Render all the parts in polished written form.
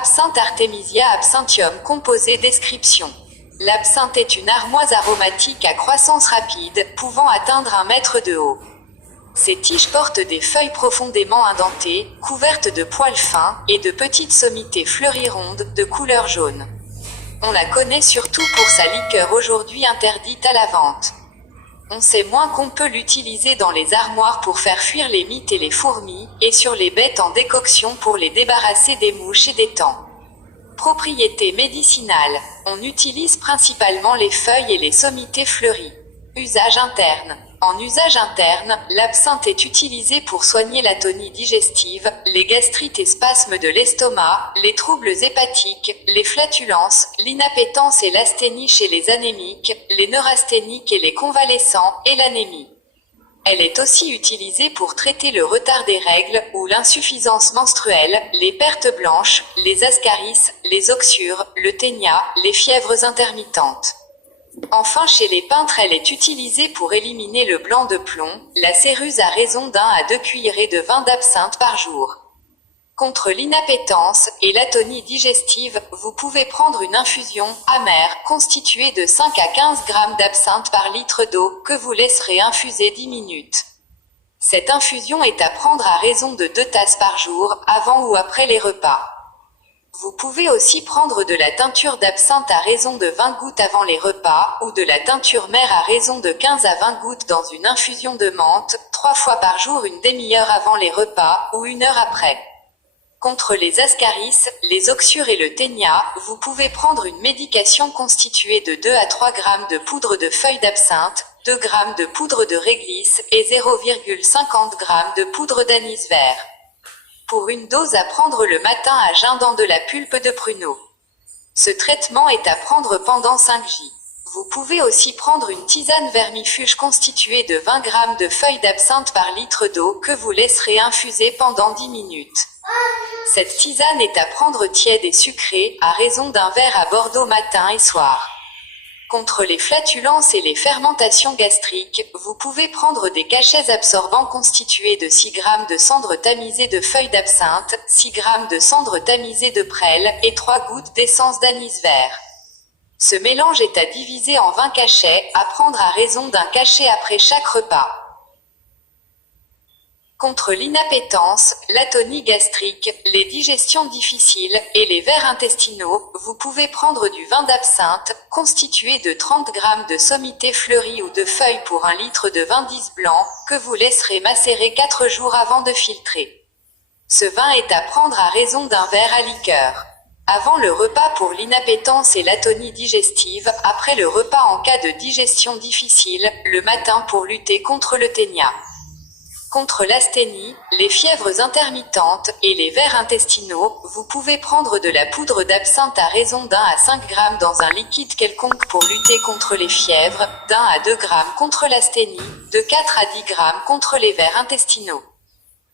Absinthe Artemisia absinthium composé. Description. L'absinthe est une armoise aromatique à croissance rapide, pouvant atteindre 1 mètre de haut. Ses tiges portent des feuilles profondément indentées, couvertes de poils fins, et de petites sommités fleuries rondes, de couleur jaune. On la connaît surtout pour sa liqueur aujourd'hui interdite à la vente. On sait moins qu'on peut l'utiliser dans les armoires pour faire fuir les mites et les fourmis, et sur les bêtes en décoction pour les débarrasser des mouches et des tampes. Propriétés médicinales. On utilise principalement les feuilles et les sommités fleuries. Usage interne. En usage interne, l'absinthe est utilisée pour soigner l'atonie digestive, les gastrites et spasmes de l'estomac, les troubles hépatiques, les flatulences, l'inappétence et l'asthénie chez les anémiques, les neurasthéniques et les convalescents, et l'anémie. Elle est aussi utilisée pour traiter le retard des règles, ou l'insuffisance menstruelle, les pertes blanches, les ascaris, les oxyures, le ténia, les fièvres intermittentes. Enfin chez les peintres elle est utilisée pour éliminer le blanc de plomb, la céruse à raison d'1 à 2 cuillerées de vin d'absinthe par jour. Contre l'inappétence et l'atonie digestive, vous pouvez prendre une infusion amère constituée de 5 à 15 grammes d'absinthe par litre d'eau que vous laisserez infuser 10 minutes. Cette infusion est à prendre à raison de 2 tasses par jour, avant ou après les repas. Vous pouvez aussi prendre de la teinture d'absinthe à raison de 20 gouttes avant les repas, ou de la teinture mère à raison de 15 à 20 gouttes dans une infusion de menthe, 3 fois par jour une demi-heure avant les repas, ou 1 heure après. Contre les ascaris, les oxyures et le ténia, vous pouvez prendre une médication constituée de 2 à 3 grammes de poudre de feuilles d'absinthe, 2 grammes de poudre de réglisse, et 0,50 grammes de poudre d'anis vert. Pour une dose à prendre le matin à jeun dans de la pulpe de pruneau. Ce traitement est à prendre pendant 5 jours. Vous pouvez aussi prendre une tisane vermifuge constituée de 20 grammes de feuilles d'absinthe par litre d'eau que vous laisserez infuser pendant 10 minutes. Cette tisane est à prendre tiède et sucrée, à raison d'un verre à Bordeaux matin et soir. Contre les flatulences et les fermentations gastriques, vous pouvez prendre des cachets absorbants constitués de 6 g de cendre tamisée de feuilles d'absinthe, 6 g de cendre tamisée de prêle et 3 gouttes d'essence d'anis vert. Ce mélange est à diviser en 20 cachets, à prendre à raison d'un cachet après chaque repas. Contre l'inappétence, l'atonie gastrique, les digestions difficiles et les vers intestinaux, vous pouvez prendre du vin d'absinthe, constitué de 30 g de sommités fleuries ou de feuilles pour 1 litre de vin 10 blanc, que vous laisserez macérer 4 jours avant de filtrer. Ce vin est à prendre à raison d'un verre à liqueur. Avant le repas pour l'inappétence et l'atonie digestive, après le repas en cas de digestion difficile, le matin pour lutter contre le ténia. Contre l'asthénie, les fièvres intermittentes et les vers intestinaux, vous pouvez prendre de la poudre d'absinthe à raison d'1 à 5 g dans un liquide quelconque pour lutter contre les fièvres, d'1 à 2 g contre l'asthénie, de 4 à 10 g contre les vers intestinaux.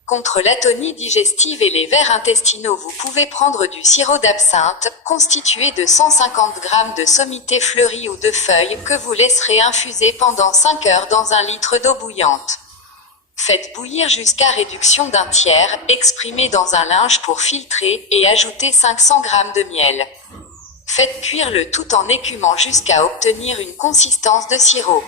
Contre l'atonie digestive et les vers intestinaux, vous pouvez prendre du sirop d'absinthe, constitué de 150 g de sommités fleuries ou de feuilles que vous laisserez infuser pendant 5 heures dans 1 litre d'eau bouillante. Faites bouillir jusqu'à réduction d'un tiers, exprimez dans un linge pour filtrer, et ajoutez 500 g de miel. Faites cuire le tout en écumant jusqu'à obtenir une consistance de sirop.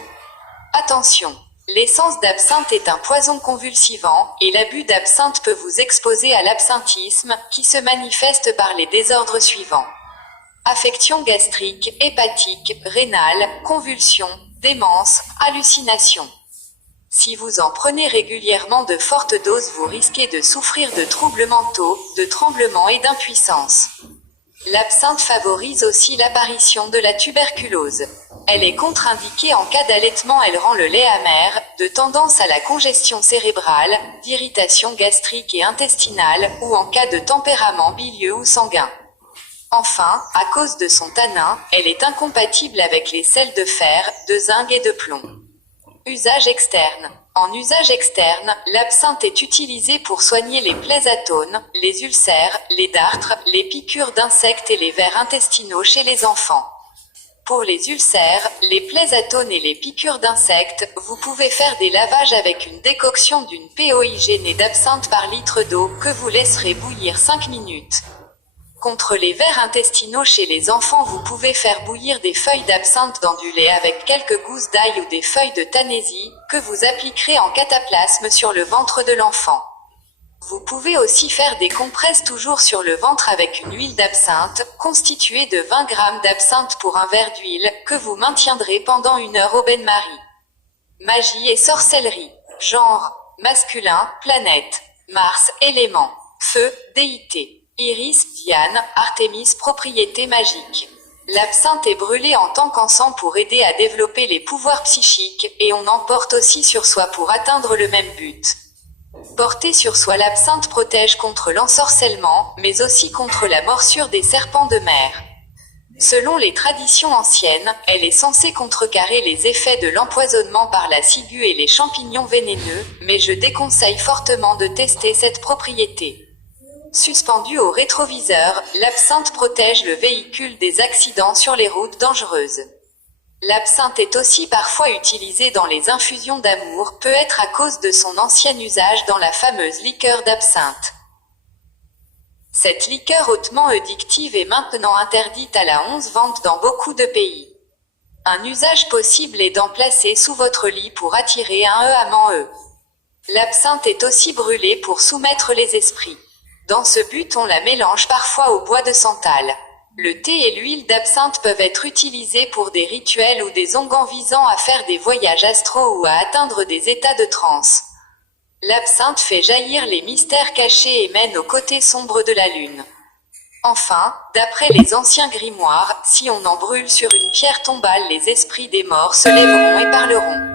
Attention! L'essence d'absinthe est un poison convulsivant, et l'abus d'absinthe peut vous exposer à l'absinthisme, qui se manifeste par les désordres suivants. Affection gastrique, hépatique, rénale, convulsions, démence, hallucinations. Si vous en prenez régulièrement de fortes doses, vous risquez de souffrir de troubles mentaux, de tremblements et d'impuissance. L'absinthe favorise aussi l'apparition de la tuberculose. Elle est contre-indiquée en cas d'allaitement, elle rend le lait amer, de tendance à la congestion cérébrale, d'irritation gastrique et intestinale, ou en cas de tempérament bilieux ou sanguin. Enfin, à cause de son tanin, elle est incompatible avec les sels de fer, de zinc et de plomb. Usage externe. En usage externe, l'absinthe est utilisée pour soigner les plaies atones, les ulcères, les dartres, les piqûres d'insectes et les vers intestinaux chez les enfants. Pour les ulcères, les plaies atones et les piqûres d'insectes, vous pouvez faire des lavages avec une décoction d'une PO hygiénée d'absinthe par litre d'eau que vous laisserez bouillir 5 minutes. Contre les vers intestinaux chez les enfants, vous pouvez faire bouillir des feuilles d'absinthe dans du lait avec quelques gousses d'ail ou des feuilles de tanésie, que vous appliquerez en cataplasme sur le ventre de l'enfant. Vous pouvez aussi faire des compresses toujours sur le ventre avec une huile d'absinthe, constituée de 20 g d'absinthe pour un verre d'huile, que vous maintiendrez pendant 1 heure au bain-marie. Magie et sorcellerie. Genre, masculin, planète. Mars, élément. Feu, déité. Iris, Diane, Artémis, propriété magique. L'absinthe est brûlée en tant qu'encens pour aider à développer les pouvoirs psychiques, et on en porte aussi sur soi pour atteindre le même but. Porter sur soi l'absinthe protège contre l'ensorcellement, mais aussi contre la morsure des serpents de mer. Selon les traditions anciennes, elle est censée contrecarrer les effets de l'empoisonnement par la ciguë et les champignons vénéneux, mais je déconseille fortement de tester cette propriété. Suspendue au rétroviseur, l'absinthe protège le véhicule des accidents sur les routes dangereuses. L'absinthe est aussi parfois utilisée dans les infusions d'amour, peut-être à cause de son ancien usage dans la fameuse liqueur d'absinthe. Cette liqueur hautement addictive est maintenant interdite à la vente dans beaucoup de pays. Un usage possible est d'en placer sous votre lit pour attirer un amant. L'absinthe est aussi brûlée pour soumettre les esprits. Dans ce but, on la mélange parfois au bois de santal. Le thé et l'huile d'absinthe peuvent être utilisés pour des rituels ou des onguents visant à faire des voyages astraux ou à atteindre des états de transe. L'absinthe fait jaillir les mystères cachés et mène au côté sombre de la lune. Enfin, d'après les anciens grimoires, si on en brûle sur une pierre tombale, les esprits des morts se lèveront et parleront.